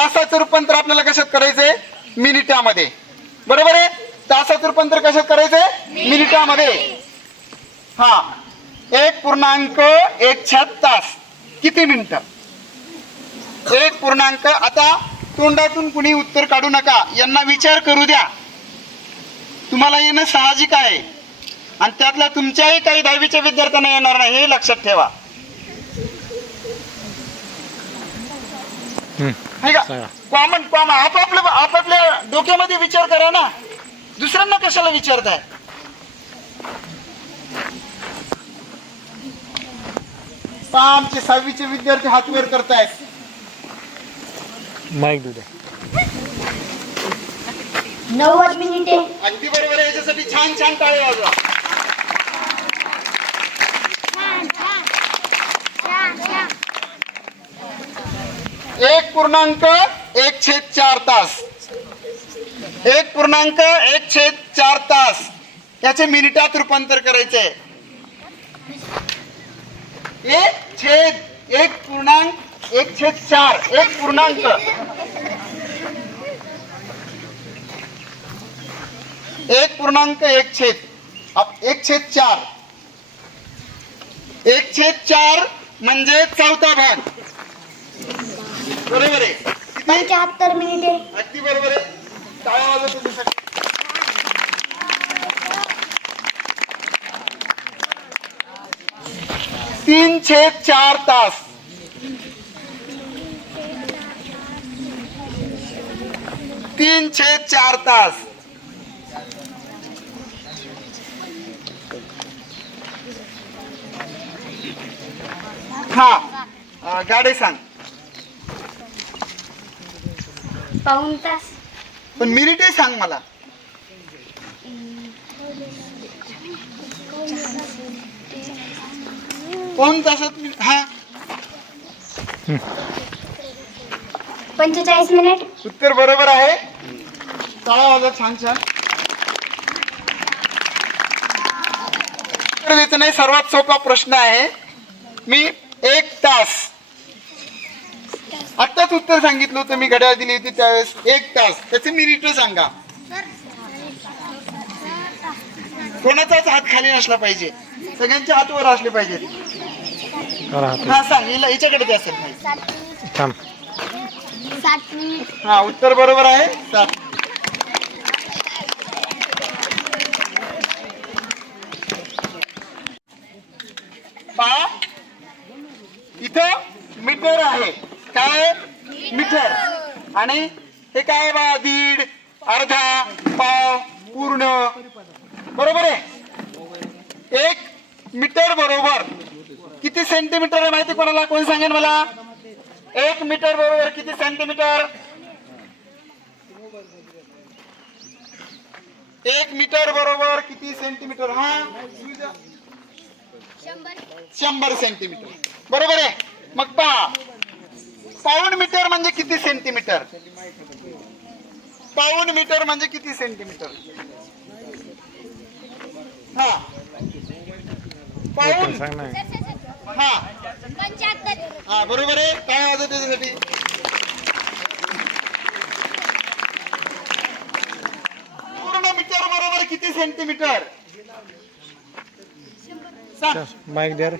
तासाचं रूपांतर आपल्याला कशात करायचंय? मिनिटामध्ये. बरोबर आहे? तासाचं रूपांतर कशात करायचंय? मिनिटामध्ये. हा. एक पूर्णांक एक छत तास. किती मिनिट? एक पूर्णांक आता तोंडातून कुणी उत्तर काढू नका. यांना विचार करू द्या. तुम्हाला येणं साहजिक आहे. आणि त्यातल्या तुमच्याही काही दहावीच्या विद्यार्थ्यांना येणार नाही हे लक्षात ठेवा. आहे. का. Common common. आपापल्या आपापल्या डोक्यामध्ये विचार करा ना. दुसऱ्यांना कशाला विचारताय? आमचे सहावीचे विद्यार्थी हात वर करतायत. माईक द्या. नव्वद मिनिटे. अगदी बरोबर याच्यासाठी छान छान टाळे वाजवा. एक पूर्णांक एक छेद चार तास. एक पूर्णांक एक छेद चार तास. याचे मिनिटात रूपांतर करायचे. एक छेद एक पूर्णांक एक छेद चार एक पूर्णांक. एक पूर्णांक एक छेद. एक छेद चार. एक छेद चार म्हणजे चौथा भाग. बरोबर आहे. पंच्याहत्तर मिनिटे अगदी बरोबर आहे. टाळ्या वाजवा तुमच्यासाठी. तीन छेद चार तास. तीन छेद चार तास. हा. गाडे सांग. पाऊन तास. पण मिनिटे सांग मला. कोण तासात मिनिट हा? पंचेचाळीस मिनिट. उत्तर बरोबर आहे. टाळा वाजवा छान छान. उत्तर द्यायचं नाही सर्वात सोपा प्रश्न आहे. मी एक तास आत्ताच उत्तर सांगितलं होतं मी घड्याळ दिली होती त्यावेळेस. एक तास. त्याचे मिनिट सांगा. कोणाचाच हात खाली नसला पाहिजे. सगळ्यांचे हात वर असले पाहिजेत. हात. हा सांग हिला हिच्याकडे ते असेल नाही. हा उत्तर बरोबर आहे. सात पहा. इथं मीटर आहे. काय मीटर. आणि हे काय बा? दीड अर्धा पाव पूर्ण. बरोबर आहे? एक मीटर बरोबर. किती सेंटीमीटर आहे माहिती कोणाला? कोण सांगेल मला? एक मीटर बरोबर किती सेंटीमीटर एक मीटर बरोबर किती सेंटीमीटर हा? शंभर. सेंटीमीटर बरोबर आहे? मग पहा. पाऊण मीटर म्हणजे किती सेंटीमीटर? पाऊण मीटर म्हणजे किती सेंटीमीटर? हा. पाऊण. सांग ना. हा. हा बरोबर आहे. काय वाजत त्याच्यासाठी? पूर्ण मीटर बरोबर किती सेंटीमीटर? माईक द्या रे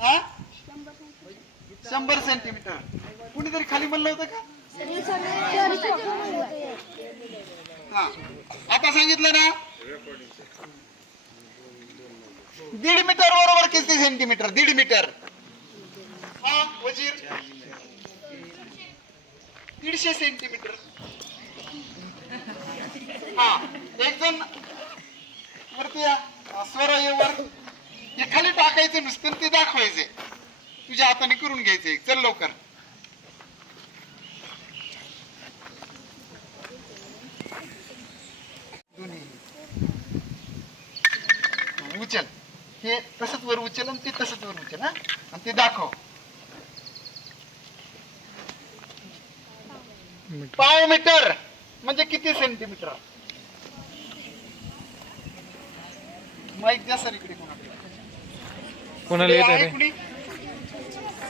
हा शंभर सेंटीमीटर म्हणलं होतं का? हा. आता सांगितलं ना? दीड मीटर बरोबर किती सेंटीमीटर दीड मीटर. हा वजीर. दीडशे सेंटीमीटर हा एक जण वरती या. वर. हे खाली टाकायचे नुसतं ते दाखवायचे. तुझ्या हाताने करून घ्यायचे. चल लवकर. उचल. हे तसंच वर उचल आणि ते तसंच वर उचल हा? आणि ते दाखव. पाव मीटर. म्हणजे किती सेंटीमीटर माईक द्या सर इकडे कोणाकडे. कोणाला येत आहे रे? कुणी?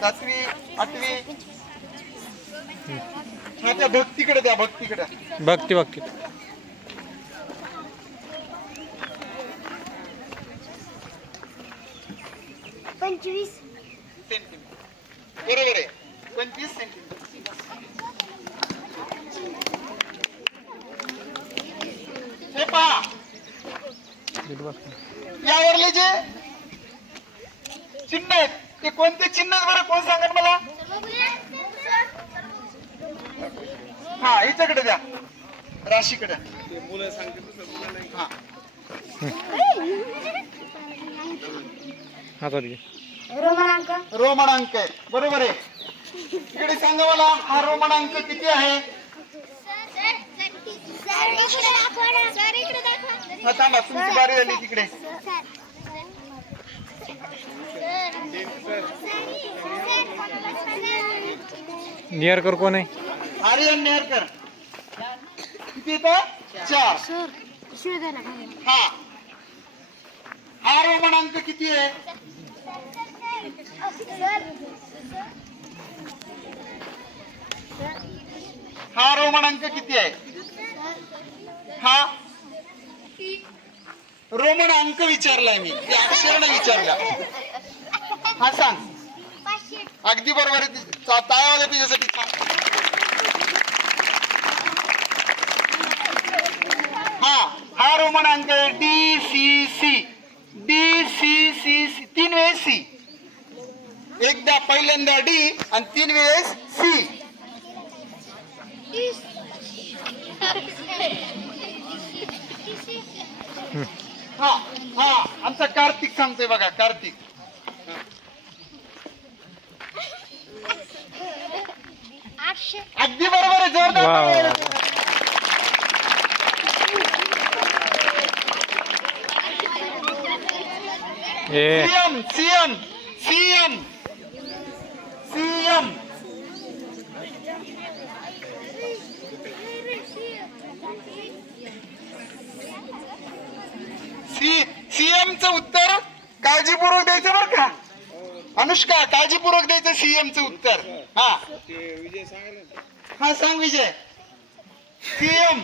सातवी आठवी? हा त्या भक्तीकडे द्या भक्तीकडे. बघते बघते पंचवीस. सेंटीमीटर. बरोबर आहे. पंचवीस सेंटीमीटर. हे पहा. इथं बघ यावरले जे चिन्ह आहेत. ते कोणते चिन्ह आहेत बरं? कोण सांगत मला? हा हिच्याकडे द्या. राशीकडे. हा. रोमणांक आहे. बरोबर आहे. इकडे सांगा मला हा रोमणांक किती आहे? हा थांबा तुमची बारी झाली तिकडे. नियरकर कोण आहे? आर्यन नेहरकर किती येतं? चार. हा. हा रोमणांक किती आहे? हा रोमणांक किती आहे? हा? रोमन अंक विचारलाय मी. ते अक्षर विचारला. हा सांग. अगदी बरोबर आहे. ती- तुझ्यासाठी. सांग हा हा रोमन अंक आहे. D C C D C C C तीन वेळेस सी एकदा पहिल्यांदा डी आणि तीन वेळेस सी हा हा. आमचा कार्तिक सांगतोय बघा कार्तिक. अगदी बरोबर आहे जोरदार. ए CM CM CM C CM च उत्तर काळजीपूर्वक द्यायचं बरं का अनुष्का काळजीपूर्वक द्यायचं सीएम च उत्तर. हा. हा सांग विजय. सीएम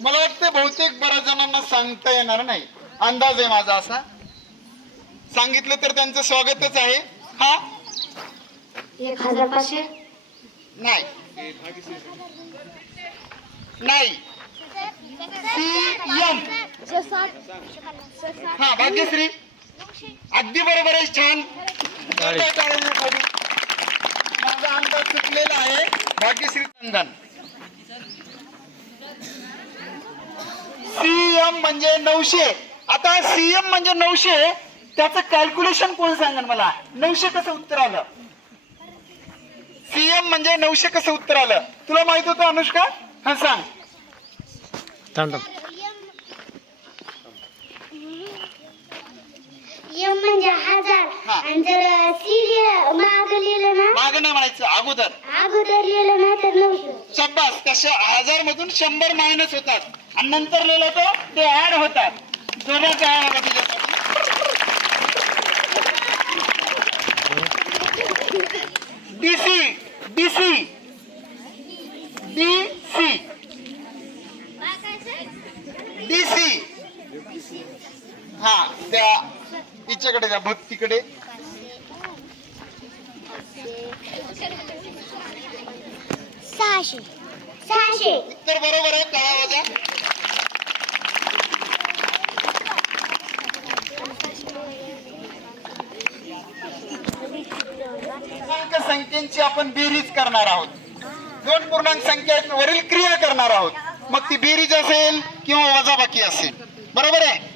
मला वाटतं बहुतेक बऱ्याच जणांना सांगता येणार नाही. अंदाज आहे माझा असा. सांगितलं तर त्यांचं स्वागतच आहे. हा? एक हजार पाचशे? नाही. नाही. सीएम हा भाग्यश्री. अगदी बरोबर आहे छान. माझा अंदाज चुकलेला आहे. भाग्यश्री चंदन सीएम म्हणजे नऊशे. आता सीएम म्हणजे नऊशे त्याचं कॅल्क्युलेशन कोण सांगेल मला? नऊशे कसं उत्तर आलं? सीएम म्हणजे नऊशे कसं उत्तर आलं? तुला माहीत होतं अनुष्का? हा सांग थांब थांब यम म्हणजे हजार हा. आणि जर सी लिहिलं माग लिहिलं ना माग नाही म्हणायचं अगोदर. अगोदर लिहिलं ना तर नऊशे शब्बास कशा हजार मधून शंभर मायनस होतात. आणि नंतर लिहिलं तर ते ऍड होतात. जोरात काय बघा तुझ्यासाठी डीसी डीसी डीसी डीसी हा त्या हिच्याकडे द्या भक्तीकडे सहाशे सहाशे उत्तर बरोबर आहे तळा वाजा पूर्णांक संख्येची आपण बेरीज करणार आहोत. दोन पूर्णांक संख्या वरील क्रिया करणार आहोत. मग ती बेरीज असेल किंवा वजाबाकी असेल. बरोबर आहे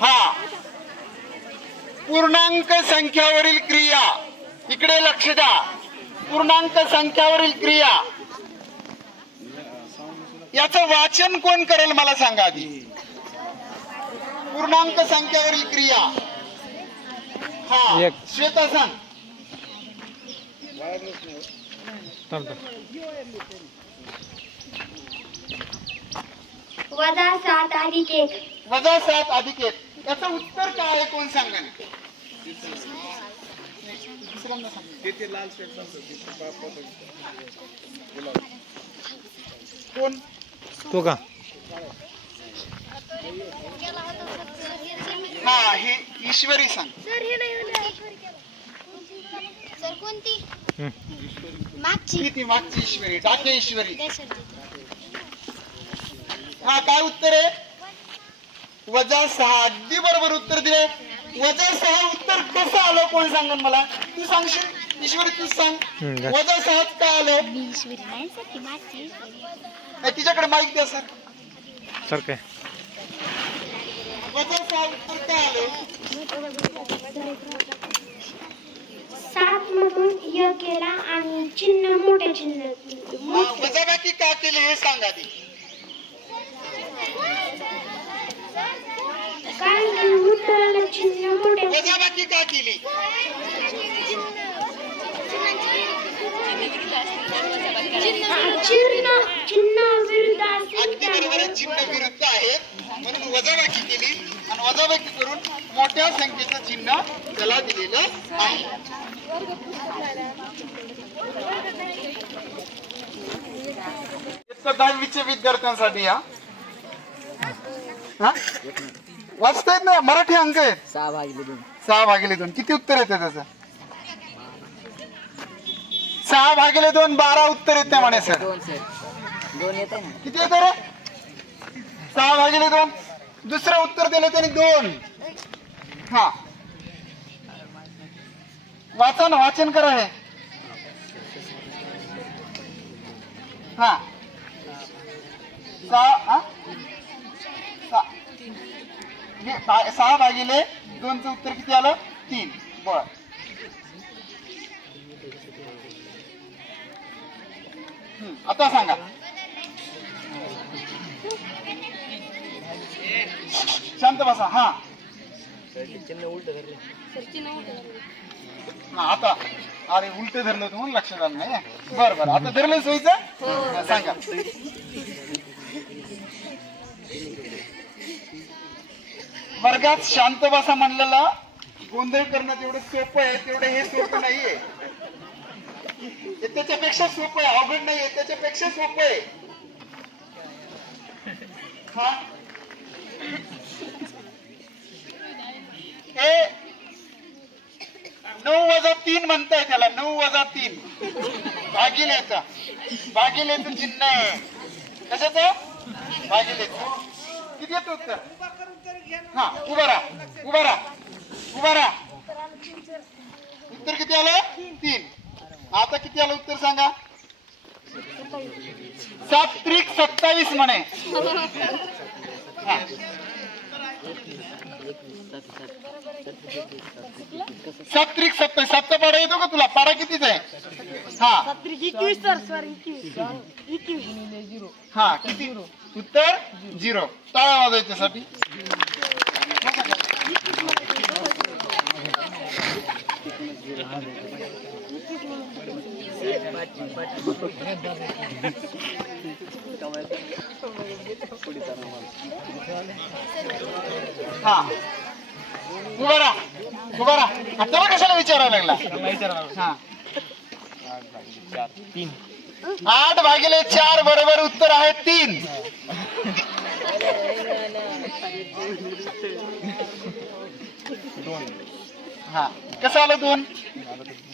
हा पूर्णांक संख्यावरील क्रिया. इकडे लक्ष द्या. पूर्णांक संख्यावरील क्रिया. याचं वाचन कोण करेल मला सांगा आधी. पूर्णांक संख्यावरील क्रिया. हा. श्वेता सांग वजा सात अधिक एक. वजा सात अधिक एक. याचं उत्तर काय आहे कोण सांगा. कोण तू का? हा हे ईश्वरी सांग. सर हे नाही सर कोणती? मागची. ईश्वरी? टाके ईश्वरी. हा काय उत्तर आहे? वजा सहा. अगदी बरोबर उत्तर दिले वजा सहा उत्तर कसं आलं कोण सांगन मला? तू सांगशील? ईश्वरी तू सांग. वजा सहा का आलं? ईश्वरी नाही सर ती मागची ए, तिच्याकडे माईक द्या सर सर काय? वजा सहा उत्तर का आलं? सात मधून य केला आणि चिन्ह मोठे चिन्ह. वजाबाकी का केली हे सांग आधी कारण की उत्तराला चिन्ह मोठे वजाबाकी का केली? अगदी बरोबर चिन्ह विरुद्ध आहेत म्हणून वजाबाकी केली आणि वजाबाकी करून मोठ्या संख्येचं चिन्ह त्याला दिलेलं आहे. दहावीच्या विद्यार्थ्यांसाठी हा? वाचता येत नाही मराठी अंक आहेत. सहा भागिले दोन. सहा भागिले दोन. किती उत्तर येते त्याचं? सहा भागिले दोन बारा उत्तर येते म्हणे सर. दोन सर. दोन येत ना. किती येते रे? सहा भागिले दोन. दुसरं उत्तर दिलं त्यांनी दोन. हा. वाचन वाचन करा हे. हा. सहा हा? हे सहा भागिले दोनचं उत्तर किती आलं? तीन. बर. आता सांगा. शांत बसा हा. हा आता. अरे उलट धरलं होतं म्हणून लक्षात आलं नाही. बर बर. आता धरलं सोयीचं? हा, सांगा. वर्गात शांत बसा म्हणलेला. गोंधळ करणं तेवढं सोपं आहे तेवढं हे सोपं नाहीये. त्याच्यापेक्षा सोपं आहे अवघड नाहीये त्याच्यापेक्षा सोपं आहे. हा. हे नऊ वजा तीन म्हणताय त्याला नऊ वजा तीन. भागिलेचा. भागिलेचं चिन्ह आहे. कशाचं? भागिलेचं. किती येतं उत्तर? हा उभा राहा उभा राहा उभा राहा. उत्तर किती आलं? तीन. आता किती आलं उत्तर सांगा? सात त्रिक सत्तावीस म्हणे. सात त्रिक सत्तावीस सातचा पाडा येतो का तुला? पाडा कितीच आहे? हा. हा किती? उत्तर झिरो. टाळा वाजवायच्यासाठी हा. उभारा उभारा उभा कशाला विचारायला लागला. हा. तीन. आठ भागिले चार बरोबर उत्तर आहे तीन. हा. कसं आलं दोन?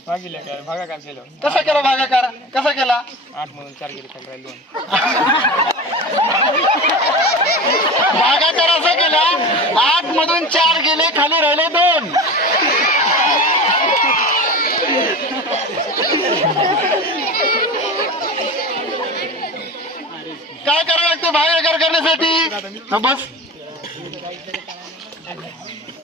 भागिले काय भागाकार केलं. कसा केला भागाकार? कसा केला? आठ मधून चार गेले खाली राहिले दोन. भागाकार असा केला आठ मधून चार गेले खाली राहिले दोन काय करावं लागतं भागाकार करण्यासाठी. हा, बस.